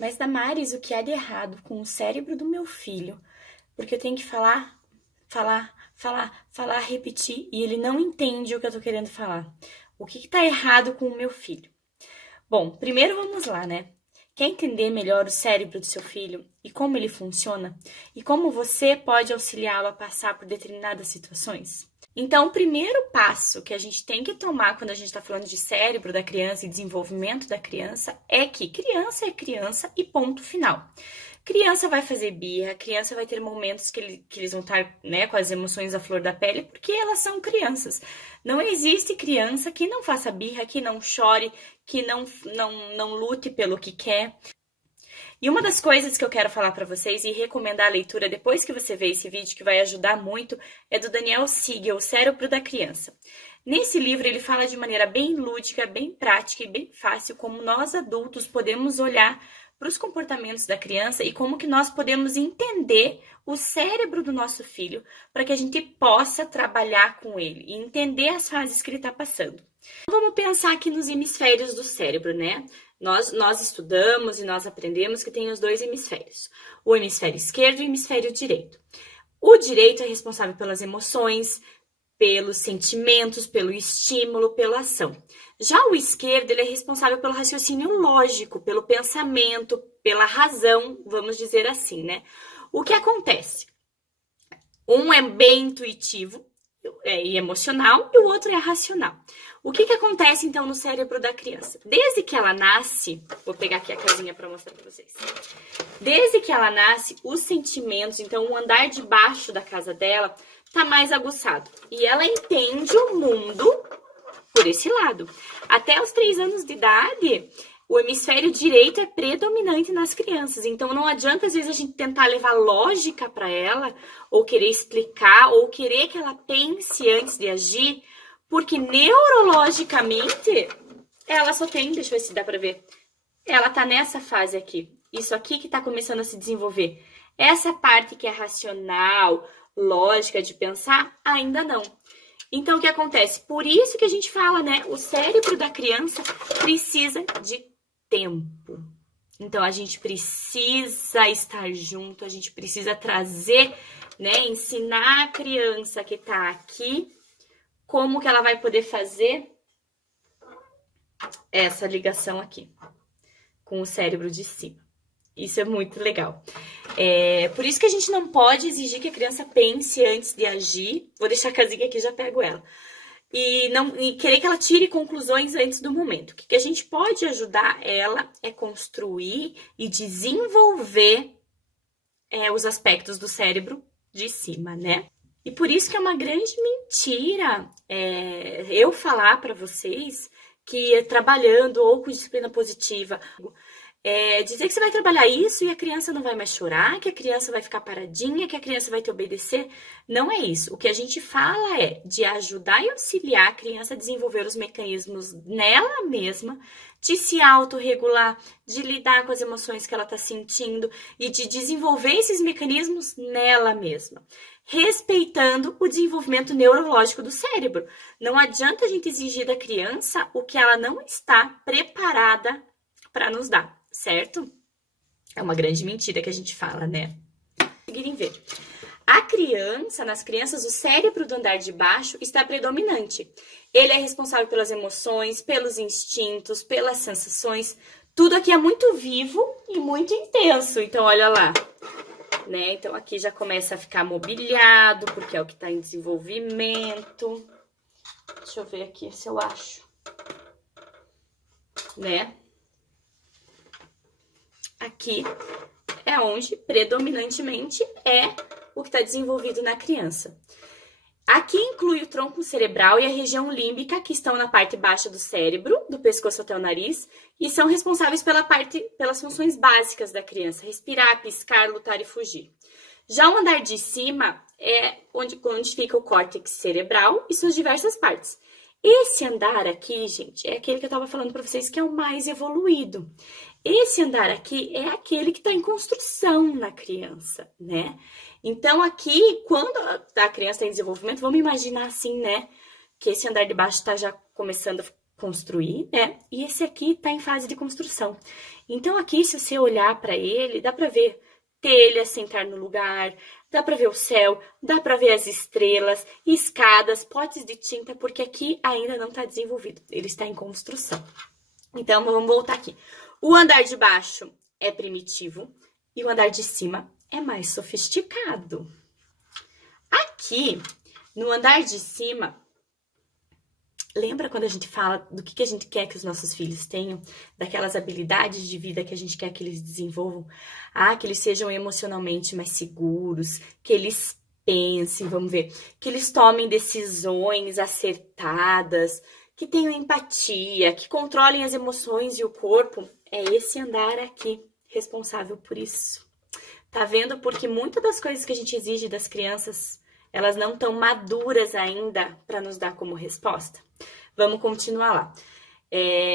Mas, Damares, o que há de errado com o cérebro do meu filho? Porque eu tenho que falar, repetir, e ele não entende o que eu tô querendo falar. O que tá errado com o meu filho? Bom, primeiro vamos lá, né? Quer entender melhor o cérebro do seu filho e como ele funciona? E como você pode auxiliá-lo a passar por determinadas situações? Então, o primeiro passo que a gente tem que tomar quando a gente está falando de cérebro da criança e desenvolvimento da criança é que criança é criança e ponto final. Criança vai fazer birra, criança vai ter momentos que eles vão estar, né, com as emoções à flor da pele, porque elas são crianças. Não existe criança que não faça birra, que não chore, que não lute pelo que quer. E uma das coisas que eu quero falar para vocês e recomendar a leitura depois que você vê esse vídeo, que vai ajudar muito, é do Daniel Siegel, O Cérebro da Criança. Nesse livro, ele fala de maneira bem lúdica, bem prática e bem fácil como nós adultos podemos olhar para os comportamentos da criança e como que nós podemos entender o cérebro do nosso filho para que a gente possa trabalhar com ele e entender as fases que ele está passando. Então, vamos pensar aqui nos hemisférios do cérebro, né? Nós estudamos e nós aprendemos que tem os dois hemisférios, o hemisfério esquerdo e o hemisfério direito. O direito é responsável pelas emoções, pelos sentimentos, pelo estímulo, pela ação. Já o esquerdo, ele é responsável pelo raciocínio lógico, pelo pensamento, pela razão, vamos dizer assim, né? O que acontece? Um é bem intuitivo e emocional e o outro é racional. O que acontece, então, no cérebro da criança? Desde que ela nasce, vou pegar aqui a casinha para mostrar para vocês. Desde que ela nasce, os sentimentos, então, o andar de baixo da casa dela tá mais aguçado. E ela entende o mundo por esse lado. Até os 3 anos de idade, o hemisfério direito é predominante nas crianças. Então, não adianta, às vezes, a gente tentar levar lógica para ela, ou querer explicar, ou querer que ela pense antes de agir, porque neurologicamente, ela só tem, deixa eu ver se dá para ver, ela tá nessa fase aqui. Isso aqui que tá começando a se desenvolver. Essa parte que é racional, lógica de pensar, ainda não. Então, o que acontece? Por isso que a gente fala, né? O cérebro da criança precisa de tempo. Então, a gente precisa estar junto, a gente precisa trazer, né? Ensinar a criança que tá aqui como que ela vai poder fazer essa ligação aqui com o cérebro de cima. Isso é muito legal. Por isso que a gente não pode exigir que a criança pense antes de agir. Vou deixar a casinha aqui, já pego ela. E querer que ela tire conclusões antes do momento. O que a gente pode ajudar ela é construir e desenvolver os aspectos do cérebro de cima, né? E por isso que é uma grande mentira eu falar para vocês que trabalhando ou com disciplina positiva, dizer que você vai trabalhar isso e a criança não vai mais chorar, que a criança vai ficar paradinha, que a criança vai te obedecer. Não é isso. O que a gente fala é de ajudar e auxiliar a criança a desenvolver os mecanismos nela mesma, de se autorregular, de lidar com as emoções que ela está sentindo e de desenvolver esses mecanismos nela mesma, respeitando o desenvolvimento neurológico do cérebro. Não adianta a gente exigir da criança o que ela não está preparada para nos dar, certo? É uma grande mentira que a gente fala, né? Conseguirem ver. A criança, nas crianças, o cérebro do andar de baixo está predominante. Ele é responsável pelas emoções, pelos instintos, pelas sensações. Tudo aqui é muito vivo e muito intenso. Então, olha lá. Né? Então, aqui já começa a ficar mobiliado, porque é o que está em desenvolvimento. Deixa eu ver aqui se eu acho. Né? Aqui é onde predominantemente é o que está desenvolvido na criança. Aqui inclui o tronco cerebral e a região límbica, que estão na parte baixa do cérebro, do pescoço até o nariz, e são responsáveis pelas funções básicas da criança: respirar, piscar, lutar e fugir. Já o andar de cima é onde fica o córtex cerebral e suas diversas partes. Esse andar aqui, gente, é aquele que eu estava falando para vocês que é o mais evoluído. Esse andar aqui é aquele que está em construção na criança, né? Então, aqui, quando a criança está em desenvolvimento, vamos imaginar assim, né? Que esse andar de baixo está já começando construir, né? E esse aqui tá em fase de construção. Então aqui, se você olhar para ele, dá para ver telha sentar no lugar, dá para ver o céu, dá para ver as estrelas, escadas, potes de tinta, porque aqui ainda não está desenvolvido, ele está em construção. Então, vamos voltar aqui. O andar de baixo é primitivo e o andar de cima é mais sofisticado. Aqui, no andar de cima, lembra quando a gente fala do que a gente quer que os nossos filhos tenham? Daquelas habilidades de vida que a gente quer que eles desenvolvam? Ah, que eles sejam emocionalmente mais seguros, que eles pensem, vamos ver, que eles tomem decisões acertadas, que tenham empatia, que controlem as emoções e o corpo. É esse andar aqui responsável por isso. Tá vendo? Porque muitas das coisas que a gente exige das crianças, elas não estão maduras ainda para nos dar como resposta. Vamos continuar lá.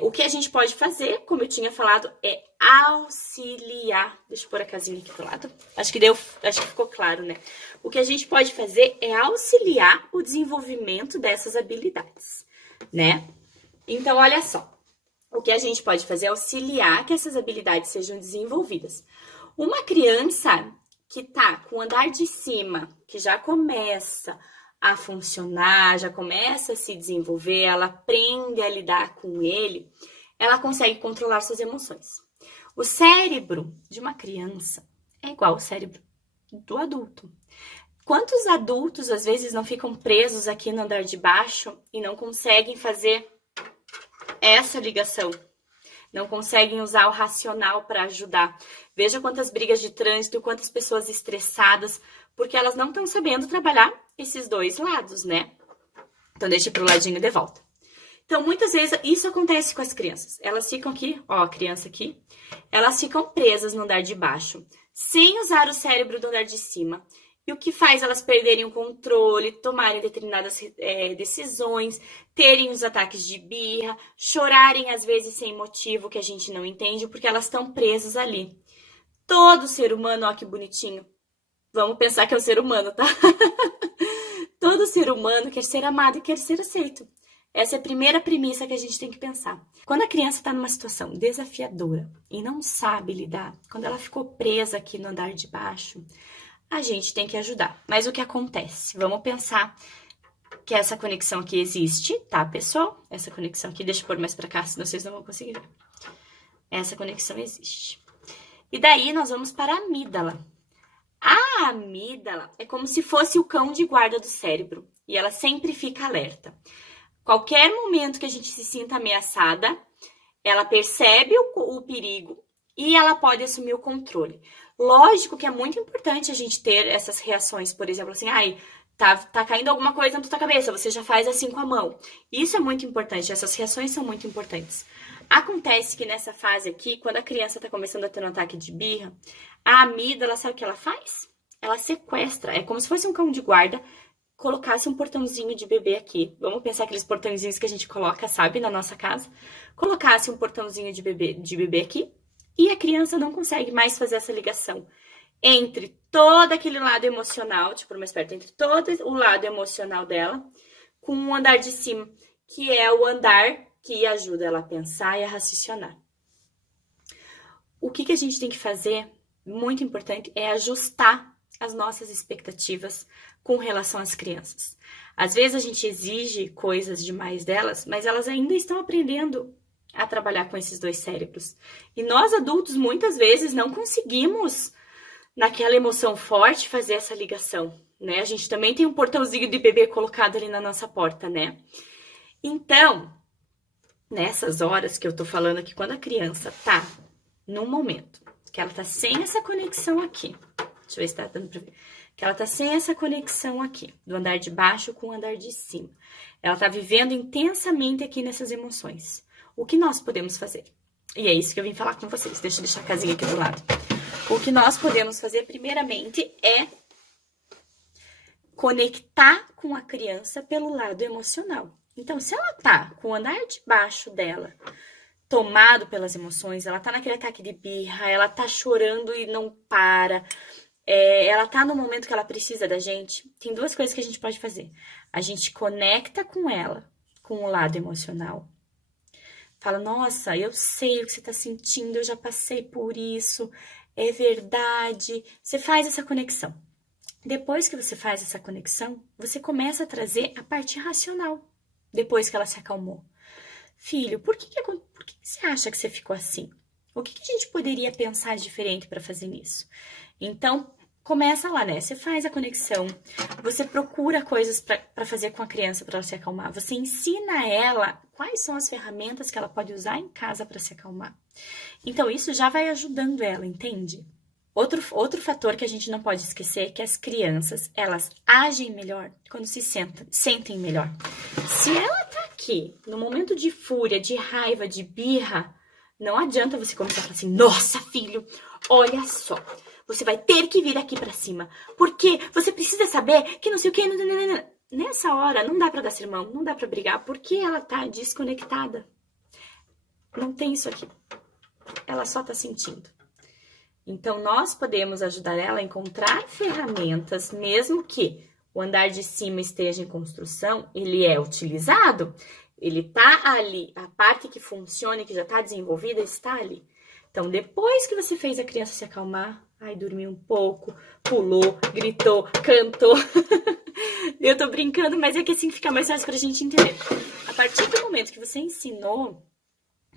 O que a gente pode fazer, como eu tinha falado, é auxiliar. Deixa eu pôr a casinha aqui do lado. Acho que ficou claro, né? O que a gente pode fazer é auxiliar o desenvolvimento dessas habilidades, né? Então, olha só. O que a gente pode fazer é auxiliar que essas habilidades sejam desenvolvidas. Uma criança que tá com o andar de cima, que já começa a funcionar, já começa a se desenvolver, ela aprende a lidar com ele, ela consegue controlar suas emoções. O cérebro de uma criança é igual ao cérebro do adulto. Quantos adultos, às vezes, não ficam presos aqui no andar de baixo e não conseguem fazer essa ligação? Não conseguem usar o racional para ajudar. Veja quantas brigas de trânsito, quantas pessoas estressadas, porque elas não estão sabendo trabalhar esses dois lados, né? Então, deixa pro ladinho de volta. Então, muitas vezes, isso acontece com as crianças. Elas ficam aqui, ó, a criança aqui, elas ficam presas no andar de baixo, sem usar o cérebro do andar de cima. E o que faz elas perderem o controle, tomarem determinadas decisões, terem os ataques de birra, chorarem às vezes sem motivo que a gente não entende, porque elas estão presas ali. Todo ser humano, ó que bonitinho. Vamos pensar que é um ser humano, tá? Todo ser humano quer ser amado e quer ser aceito. Essa é a primeira premissa que a gente tem que pensar. Quando a criança está numa situação desafiadora e não sabe lidar, quando ela ficou presa aqui no andar de baixo, a gente tem que ajudar. Mas o que acontece? Vamos pensar que essa conexão aqui existe, tá, pessoal? Essa conexão aqui, deixa eu pôr mais pra cá, senão vocês não vão conseguir ver. Essa conexão existe. E daí, nós vamos para a amígdala. A amígdala é como se fosse o cão de guarda do cérebro. E ela sempre fica alerta. Qualquer momento que a gente se sinta ameaçada, ela percebe o perigo e ela pode assumir o controle. Lógico que é muito importante a gente ter essas reações, por exemplo, assim, ai, tá caindo alguma coisa na tua cabeça, você já faz assim com a mão. Isso é muito importante, essas reações são muito importantes. Acontece que nessa fase aqui, quando a criança tá começando a ter um ataque de birra, a amígdala, sabe o que ela faz? Ela sequestra, é como se fosse um cão de guarda, colocasse um portãozinho de bebê aqui. Vamos pensar aqueles portãozinhos que a gente coloca, sabe, na nossa casa. Colocasse um portãozinho de bebê aqui. E a criança não consegue mais fazer essa ligação entre todo aquele lado emocional, tipo, mais perto, entre todo o lado emocional dela, com o andar de cima, que é o andar que ajuda ela a pensar e a raciocinar. O que a gente tem que fazer, muito importante, é ajustar as nossas expectativas com relação às crianças. Às vezes a gente exige coisas demais delas, mas elas ainda estão aprendendo a trabalhar com esses dois cérebros. E nós adultos, muitas vezes, não conseguimos, naquela emoção forte, fazer essa ligação, né? A gente também tem um portãozinho de bebê colocado ali na nossa porta, né? Então, nessas horas que eu tô falando aqui, quando a criança tá num momento que ela tá sem essa conexão aqui, deixa eu ver se tá dando pra ver, que ela tá sem essa conexão aqui, do andar de baixo com o andar de cima. Ela tá vivendo intensamente aqui nessas emoções. O que nós podemos fazer? E é isso que eu vim falar com vocês. Deixa eu deixar a casinha aqui do lado. O que nós podemos fazer, primeiramente, é conectar com a criança pelo lado emocional. Então, se ela tá com o andar de baixo dela tomado pelas emoções, ela tá naquele ataque de birra, ela tá chorando e não para, ela tá no momento que ela precisa da gente, tem duas coisas que a gente pode fazer. A gente conecta com ela, com o lado emocional, Fala, nossa, eu sei o que você está sentindo, eu já passei por isso, é verdade. Você faz essa conexão. Depois que você faz essa conexão, você começa a trazer a parte racional, depois que ela se acalmou. Filho, por que você acha que você ficou assim? O que a gente poderia pensar diferente para fazer nisso? Então, começa lá, né? Você faz a conexão, você procura coisas para fazer com a criança para ela se acalmar. Você ensina ela quais são as ferramentas que ela pode usar em casa para se acalmar. Então, isso já vai ajudando ela, entende? Outro fator que a gente não pode esquecer é que as crianças, elas agem melhor quando se sentem melhor. Se ela tá aqui, no momento de fúria, de raiva, de birra, não adianta você começar a falar assim, nossa, filho, olha só, você vai ter que vir aqui pra cima, porque você precisa saber que não sei o que, nessa hora não dá pra dar sermão, não dá pra brigar, porque ela tá desconectada. Não tem isso aqui. Ela só tá sentindo. Então, nós podemos ajudar ela a encontrar ferramentas, mesmo que o andar de cima esteja em construção, ele é utilizado, ele tá ali, a parte que funciona e que já tá desenvolvida está ali. Então, depois que você fez a criança se acalmar, dormiu um pouco, pulou, gritou, cantou. Eu tô brincando, mas é que assim fica mais fácil pra gente entender. A partir do momento que você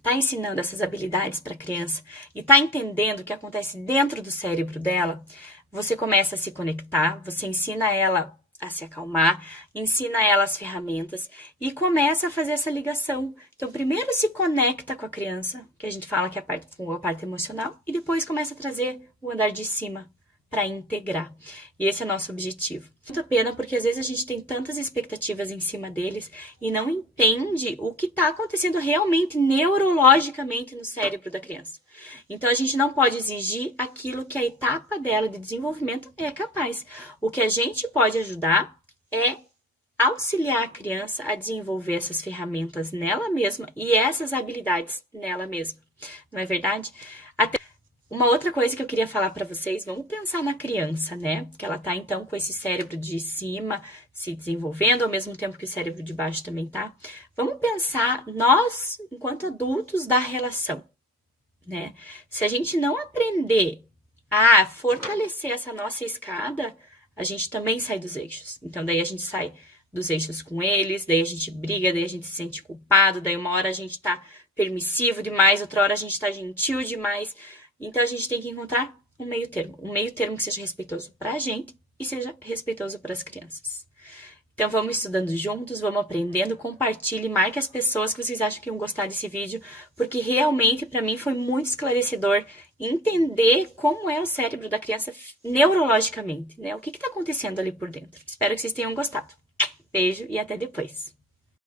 tá ensinando essas habilidades para a criança e tá entendendo o que acontece dentro do cérebro dela, você começa a se conectar, você ensina ela a se acalmar, ensina ela as ferramentas e começa a fazer essa ligação. Então, primeiro se conecta com a criança, que a gente fala que é a parte emocional, e depois começa a trazer o andar de cima para integrar. E esse é o nosso objetivo. Muita pena porque às vezes a gente tem tantas expectativas em cima deles e não entende o que está acontecendo realmente neurologicamente no cérebro da criança. Então a gente não pode exigir aquilo que a etapa dela de desenvolvimento é capaz. O que a gente pode ajudar é auxiliar a criança a desenvolver essas ferramentas nela mesma e essas habilidades nela mesma. Não é verdade? Uma outra coisa que eu queria falar para vocês, vamos pensar na criança, né? Que ela tá então com esse cérebro de cima se desenvolvendo ao mesmo tempo que o cérebro de baixo também tá. Vamos pensar nós, enquanto adultos, da relação, né? Se a gente não aprender a fortalecer essa nossa escada, a gente também sai dos eixos. Então daí a gente sai dos eixos com eles, daí a gente briga, daí a gente se sente culpado, daí uma hora a gente tá permissivo demais, outra hora a gente tá gentil demais. Então, a gente tem que encontrar um meio termo que seja respeitoso para a gente e seja respeitoso para as crianças. Então, vamos estudando juntos, vamos aprendendo, compartilhe, marque as pessoas que vocês acham que iam gostar desse vídeo, porque realmente, para mim, foi muito esclarecedor entender como é o cérebro da criança neurologicamente, né? O que está acontecendo ali por dentro. Espero que vocês tenham gostado. Beijo e até depois.